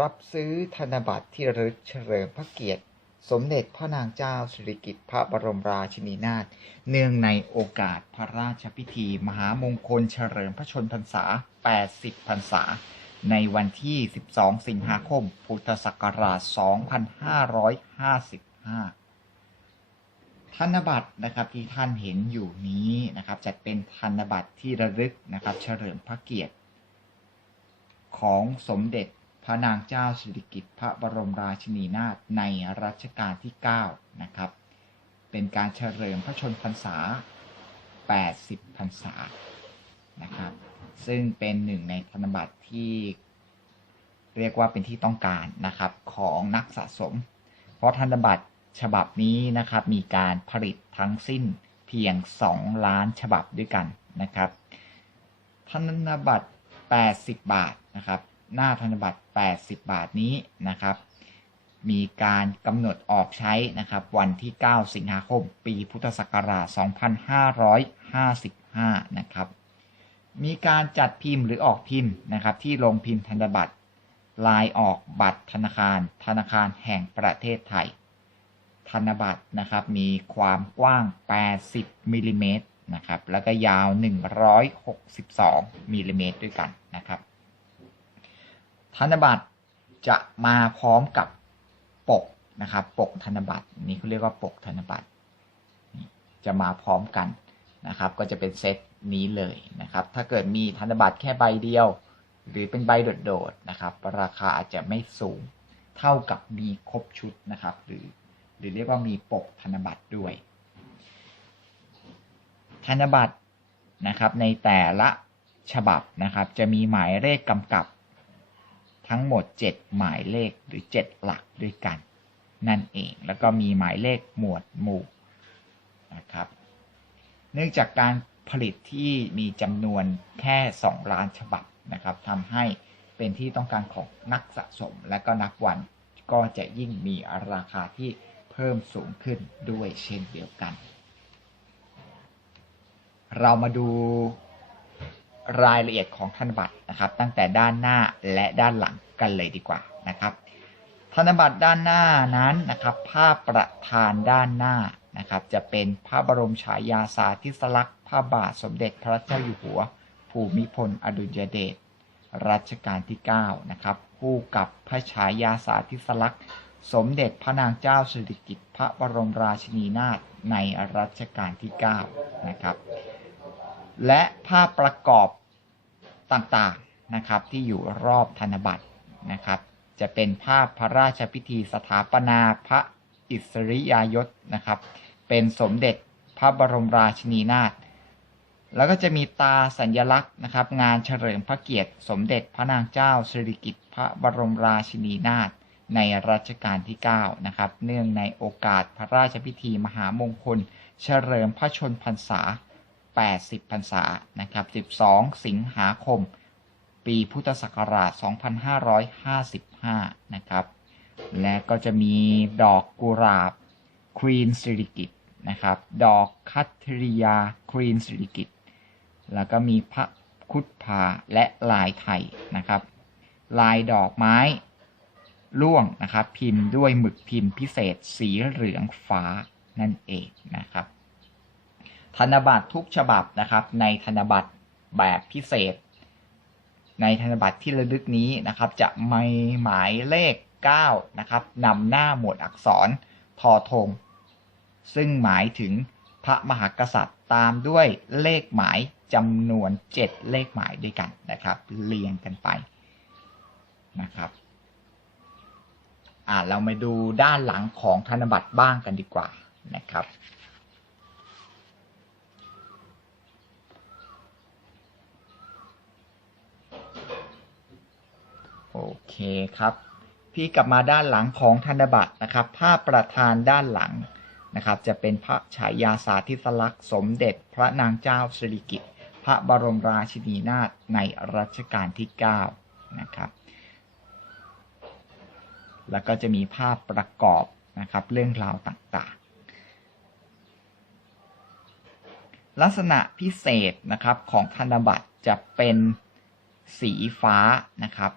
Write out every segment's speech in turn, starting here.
รับซื้อธนบัตรที่ระลึกเฉลิมพระเกียรติ สมเด็จพระนางเจ้าสิริกิติ์พระบรมราชินีนาถเนื่องในโอกาสพระราชพิธี มหามงคลเฉลิมพระชนพรรษา 80 พรรษา ในวันที่ 12 สิงหาคม พุทธศักราช 2555ธนบัตรนะครับที่ท่านเห็นอยู่นี้นะครับจะเป็นธนบัตรที่ระลึกนะครับเฉลิมพระเกียรติ ของสมเด็จ ระนางเจ้าสิริกิติ์พระบรมราชินีนาถในรัชกาลที่ 9 นะครับ เป็นการเฉลิมพระชนพรรษา 80 พรรษา นะครับ ซึ่งเป็นหนึ่งในธนบัตรที่เรียกว่าเป็นที่ต้องการนะครับของนักสะสม เพราะธนบัตรฉบับนี้นะครับมีการผลิตทั้งสิ้นเพียง 2 ล้านฉบับด้วยกันนะครับธนบัตร 80 บาทนะครับ หน้าธนบัตร 80 บาทนี้นะครับ มีการกำหนดออกใช้นะครับ วันที่ 9 สิงหาคม ปีพุทธศักราช 2555 นะครับ มีการจัดพิมพ์หรือออกพิมพ์นะครับ ที่ลงพิมพ์ธนบัตรลายออกบัตรธนาคาร ธนาคารแห่งประเทศไทย ธนบัตรนะครับ มีความกว้าง 80 มิลลิเมตรนะครับ แล้วก็ยาว 162มิลลิเมตรด้วยกันนะครับ ธนบัตรจะมาพร้อมกับปกนะครับ ปกธนบัตรนี่เขาเรียกว่าปกธนบัตรจะมาพร้อมกันนะครับ ก็จะเป็นเซตนี้เลยนะครับ ถ้าเกิดมีธนบัตรแค่ใบเดียว หรือเป็นใบโดดๆนะครับ ราคาอาจจะไม่สูงเท่ากับมีครบชุดนะครับ หรือหรือเรียกว่ามีปกธนบัตรด้วย ธนบัตรนะครับในแต่ละฉบับนะครับ จะมีหมายเลขกำกับ ทั้งหมด 7 หมายเลขหรือ 7 หลักด้วยกัน นั่นเองแล้วก็มีหมายเลขหมวดหมู่นะครับ เนื่องจากการผลิตที่มีจำนวนแค่ 2 ล้านฉบับนะครับทำให้เป็นที่ต้องการของนักสะสมและก็นักวันก็จะยิ่งมีราคาที่เพิ่มสูงขึ้นด้วยเช่นเดียวกัน เรามาดู รายละเอียดของธนบัตรนะครับ ตั้งแต่ด้านหน้าและด้านหลังกันเลยดีกว่านะครับ ธนบัตรด้านหน้านั้นนะครับ ภาพประธานด้านหน้านะครับ จะเป็นพระบรมฉายาสาธิสลักษณ์พระบาทสมเด็จพระเจ้าอยู่หัว ภูมิพลอดุลยเดชรัชกาลที่9นะครับคู่กับพระฉายาสาธิสลักษณ์สมเด็จพระนางเจ้าสิริกิติ์พระบรมราชินีนาถในรัชกาลที่9นะครับ และภาพประกอบต่างๆนะครับที่อยู่รอบธนบัตรนะครับ จะเป็นภาพพระราชพิธีสถาปนาพระอิสริยยศนะครับ เป็นสมเด็จพระบรมราชินีนาถแล้วก็จะมีตาสัญลักษณ์นะครับ งานเฉลิมพระเกียรติสมเด็จพระนางเจ้าสิริกิติ์พระบรมราชินีนาถในรัชกาลที่ 9 นะครับ เนื่องในโอกาสพระราชพิธีมหามงคล เฉลิมพระชนพรรษา 80พรรษานะครับ 12 สิงหาคม ปีพุทธศักราช 2555 นะครับ และก็จะมีดอกกุหลาบควีนสิริกิตนะครับ ดอกคัตริยาควีนสิริกิตแล้วก็มีพระคุดพาและลายไทยนะครับ ลายดอกไม้ร่วงนะครับ พิมพ์ด้วยหมึกพิมพ์พิเศษสีเหลืองฟ้านั่นเองนะครับ ธนบัตรทุกฉบับนะครับ ในธนบัตรแบบพิเศษ ในธนบัตรที่ระลึกนี้นะครับ จะมีหมายเลข 9 นะครับนำหน้าหมวดอักษรทอธงซึ่งหมายถึงพระมหากษัตริย์ตามด้วยเลขหมายจำนวน 7 เลขหมายด้วยกันนะครับ เรียงกันไปนะครับอ่าเรามาดูด้านหลังของธนบัตรบ้างกันดีกว่านะครับ เคครับ พี่กลับมาด้านหลังของธนบัตรนะครับ ภาพประธานด้านหลังนะครับ จะเป็นพระฉายาสาธิสลักษณ์สมเด็จพระนางเจ้าสิริกิติ์พระบรมราชินีนาถในรัชกาลที่9นะครับแล้วก็จะมีภาพประกอบนะครับเรื่องราวต่างๆ ลักษณะพิเศษนะครับของธนบัตรจะเป็นสีฟ้านะครับ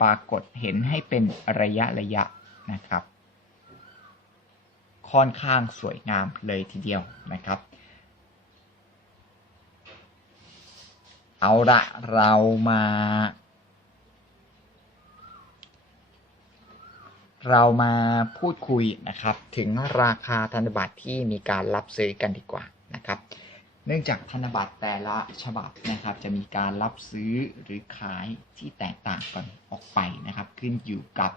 ปรากฏเห็นให้เป็นระยะระยะนะครับ ค่อนข้างสวยงามเลยทีเดียวนะครับ เอาละเรามา เรามาพูดคุยนะครับ ถึงราคาธนบัตรที่มีการรับซื้อกันดีกว่านะครับ เนื่องจากธนบัตรแต่ละฉบับนะครับ จะมีการรับซื้อหรือขายที่แตกต่างกันออกไปนะครับ ขึ้นอยู่กับ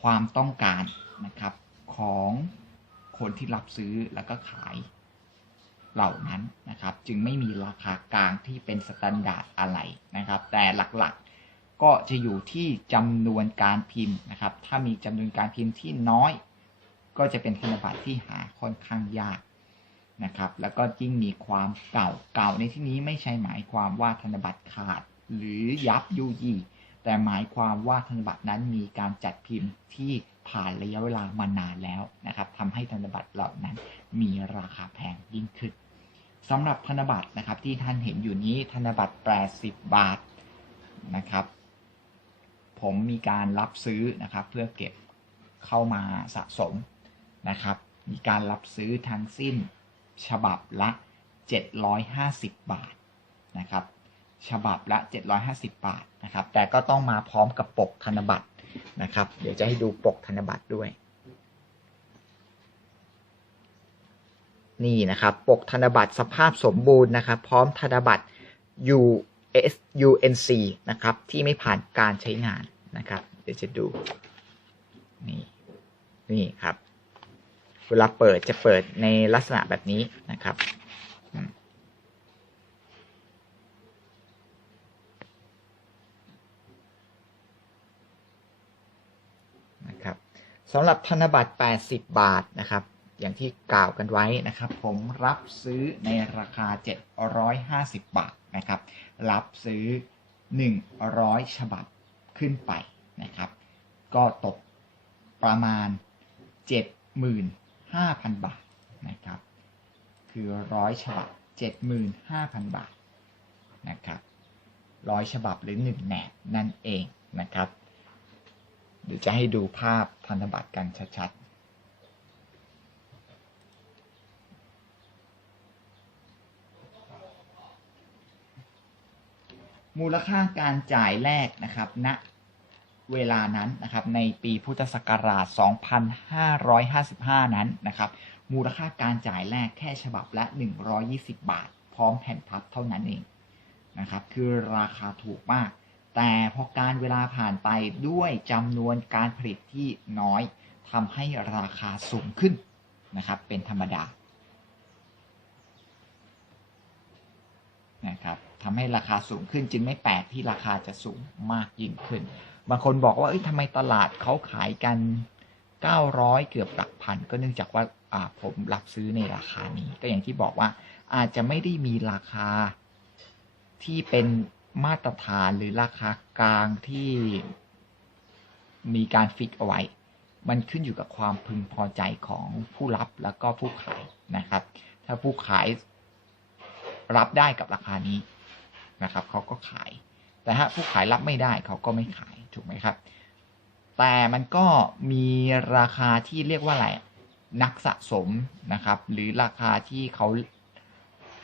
ความต้องการนะครับของคนที่รับซื้อแล้วก็ขายเหล่านั้นนะครับ จึงไม่มีราคากลางที่เป็นสแตนดาร์ดอะไรนะครับ แต่หลักๆก็จะอยู่ที่จำนวนการพิมพ์นะครับ ถ้ามีจำนวนการพิมพ์ที่น้อย ก็จะเป็นธนบัตรที่หาค่อนข้างยาก นะครับ แล้วก็ยิ่งมีความเก่าเก่าในที่นี้ไม่ใช่หมายความว่าธนบัตรขาด หรือยับยุยี่แต่หมายความว่าธนบัตรนั้นมีการจัดพิมพ์ที่ผ่านระยะเวลามานานแล้วนะครับทำให้ธนบัตรเหล่านั้นมีราคาแพงยิ่งขึ้นสำหรับธนบัตรนะครับที่ท่านเห็นอยู่นี้ธนบัตร 80 บาทนะครับ ผมมีการรับซื้อนะครับ เพื่อเก็บเข้ามาสะสมนะครับ มีการรับซื้อทั้งสิ้น ฉบับละ 750 บาทนะครับ ฉบับละ 750 บาทนะครับ แต่ก็ต้องมาพร้อมกับปกธนบัตรนะครับ เดี๋ยวจะให้ดูปกธนบัตรด้วย นี่นะครับ ปกธนบัตรสภาพสมบูรณ์นะครับ พร้อมธนบัตร US UNC นะครับ ที่ไม่ผ่านการใช้งานนะครับ เดี๋ยวจะดู นี่ นี่ครับ เวลาเปิดจะเปิดในลักษณะแบบนี้นะครับนะครับสำหรับธนบัตร 80 บาทนะครับ อย่างที่กล่าวกันไว้นะครับ ผมรับซื้อในราคา 750 บาทนะครับ รับซื้อ 100 ฉบับขึ้นไปนะครับ ก็ตกประมาณ 5,000 บาทนะครับ คือร้อยฉบับ 75,000 บาทนะครับร้อยฉบับหรือ 1 แหนบนั่นเองนะครับ เดี๋ยวจะให้ดูภาพพันธบัตรกันชัดๆมูลค่าการจ่ายแรกนะครับณนะ เวลานั้นนะครับในปีพุทธศักราช 2555 นั้นนะครับมูลค่าการจ่ายแรกแค่ฉบับละ 120 บาท พร้อมแผ่นพับเท่านั้นเองนะครับคือราคาถูกมาก แต่พอการเวลาผ่านไปด้วยจำนวนการผลิตที่น้อยทำให้ราคาสูงขึ้นนะครับเป็นธรรมดานะครับทำให้ราคาสูงขึ้นจึงไม่แปลกที่ราคาจะสูงมากยิ่งขึ้น บางคนบอกว่าทำไมตลาดเขาขายกัน 900 เกือบหลักพัน ก็เนื่องจากว่าอ่าผมรับซื้อในราคานี้ ก็อย่างที่บอกว่าอาจจะไม่ได้มีราคาที่เป็นมาตรฐานหรือราคากลางที่มีการฟิกเอาไว้ มันขึ้นอยู่กับความพึงพอใจของผู้รับแล้วก็ผู้ขายนะครับ ถ้าผู้ขายรับได้กับราคานี้นะครับเขาก็ขาย แต่ถ้าผู้ขายรับไม่ได้เขาก็ไม่ขายถูกไหมครับ แต่มันก็มีราคาที่เรียกว่าอะไรนักสะสมนะครับ หรือราคาที่เขา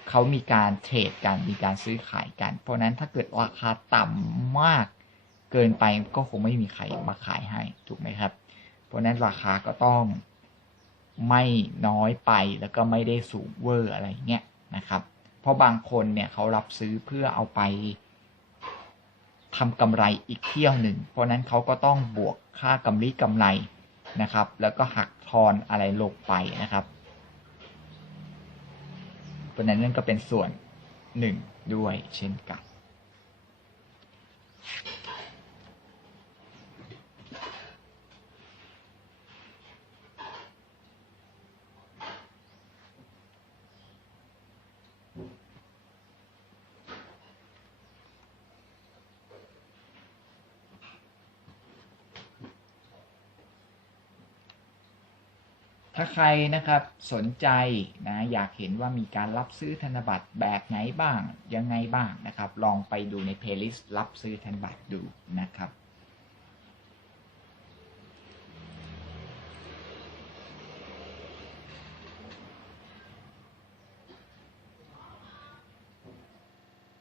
เขามีการเทรดกันมีการซื้อขายกัน เพราะนั้นถ้าเกิดราคาต่ำมากเกินไปก็คงไม่มีใครมาขายให้ถูกไหมครับ เพราะนั้นราคาก็ต้องไม่น้อยไปแล้วก็ไม่ได้สูงเวอร์อะไรเงี้ยนะครับ เพราะบางคนเนี่ยเขารับซื้อเพื่อเอาไป ทำกำไรอีกเที่ยวหนึ่ง เพราะนั้นเขาก็ต้องบวกค่ากำไรกำไรนะครับ แล้วก็หักทอนอะไรลงไปนะครับเพราะนั้นนั่นก็เป็นส่วนหนึ่งด้วยเช่นกัน ถ้าใครนะครับสนใจนะอยากเห็นว่ามีการรับซื้อธนบัตรแบบไหนบ้าง ยังไงบ้างนะครับ ลองไปดูในเพลย์ลิสต์รับซื้อธนบัตรดูนะครับ